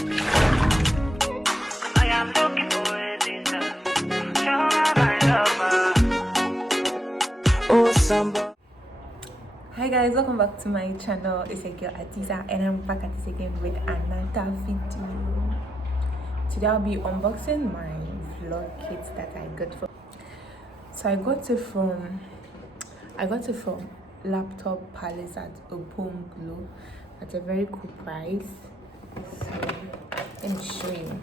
I am looking for a sister. Show my lover. Oh, somebody. Hi guys, welcome back to my channel. It's your girl Adiza, and I'm back at this again with another video. Today I'll be unboxing my vlog kit that I got from. So I got it from LifeOfAdiza at Obonglo at a very cool price. So let me show you.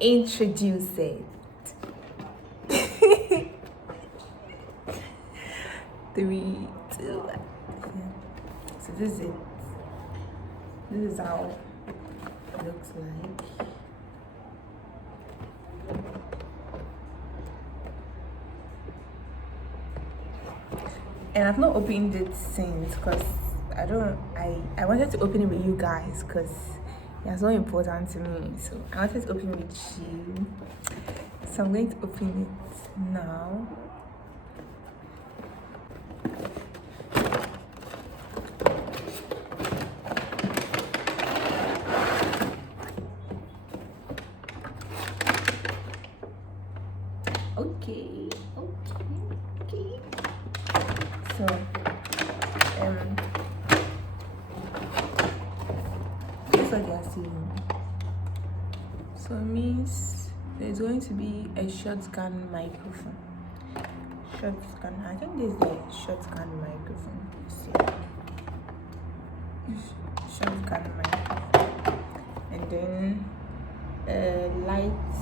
Introduce it. 3, 2, 1. So this is it. This is how it looks like. And I've not opened it since because I wanted to open it with you guys because it's so important to me. So I wanted to open it with you. So I'm going to open it now. Okay. So that's what they are saying. So it means there's going to be a shotgun microphone. Shotgun. I think this is the shotgun microphone. See. Shotgun microphone. And then lights.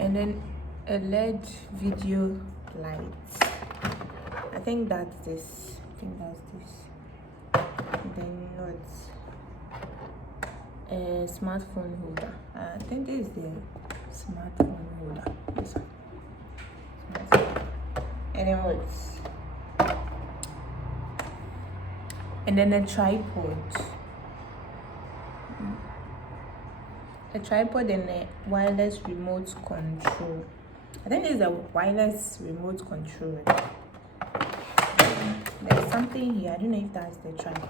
And then a LED video light. I think that's this. And then what's a smartphone holder. I think this is the smartphone holder. This one. And then what's? And then a tripod. A tripod and a wireless remote control. I think there's a wireless remote control. There's something here. I don't know if that's the tripod.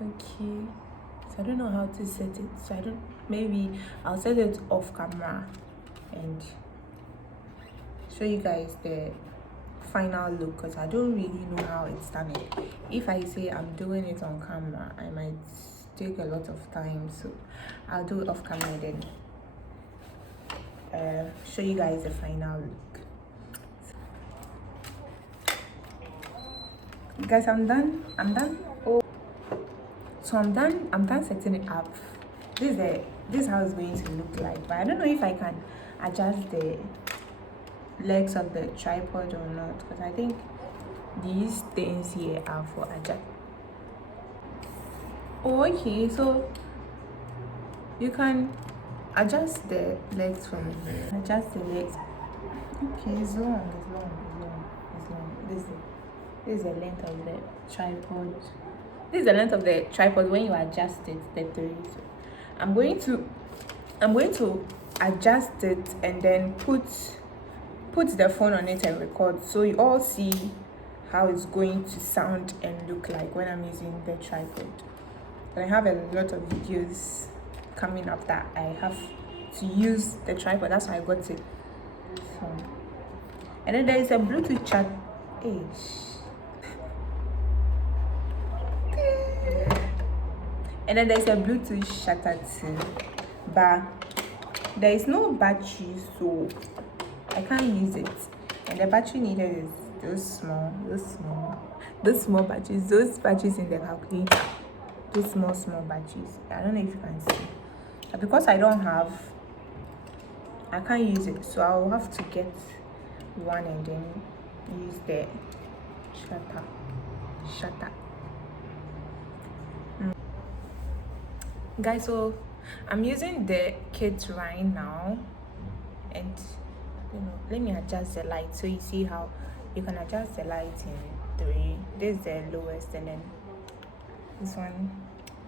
Okay. So I don't know how to set it. So maybe I'll set it off camera and show you guys the final look because I don't really know how it's done. If I say I'm doing it on camera, I might take a lot of time, so I'll do it off camera then show you guys the final look. Guys, I'm done. So I'm done setting it up. This is how it's going to look like, but I don't know if I can adjust the legs of the tripod or not because I think these things here are for adjust. Okay, so you can adjust the legs from here. Adjust the legs. Okay, it's long. This is the length of the tripod. This is the length of the tripod when you adjust it, the 3. So I'm going to adjust it and then put the phone on it and record so you all see how it's going to sound and look like when I'm using the tripod. And I have a lot of videos coming up that I have to use the tripod. That's why I got it. So, and then there is a Bluetooth chat. And then there's a Bluetooth shutter too, but there is no battery, so I can't use it. And the battery needed is those small batteries, those batteries in the calculator, those small batteries. I don't know if you can see, but because I can't use it, so I'll have to get one and then use the shutter. Guys, so I'm using the kit right now, and let me adjust the light so you see how you can adjust the light in 3. This is the lowest, and then This one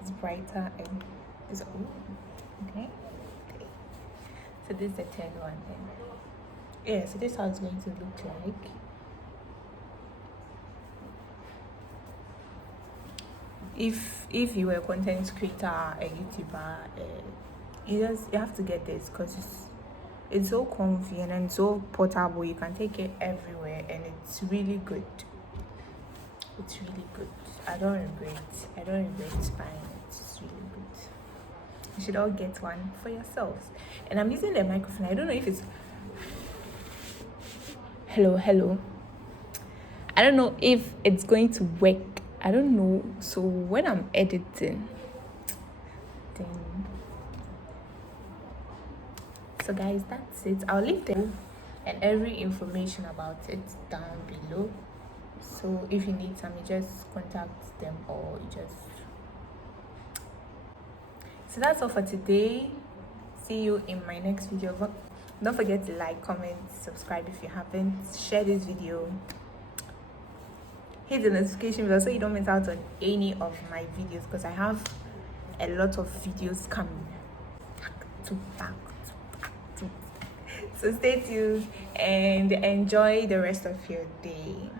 is brighter and is okay. So this is the third one then. Yeah, so this is how it's going to look like. If you were a content creator, a YouTuber, you have to get this because it's so comfy and so portable. You can take it everywhere and it's really good. It's really good. I don't regret buying it. It's really good. You should all get one for yourselves. And I'm using the microphone. I don't know if it's hello. I don't know if it's going to work. I don't know. So when I'm editing, then so guys, that's it. I'll leave them and every information about it down below. So if you need some, you just contact them or you just. So that's all for today. See you in my next video. Don't forget to like, comment, subscribe if you haven't. Share this video. Hit the notification bell so you don't miss out on any of my videos because I have a lot of videos coming back. So stay tuned and enjoy the rest of your day.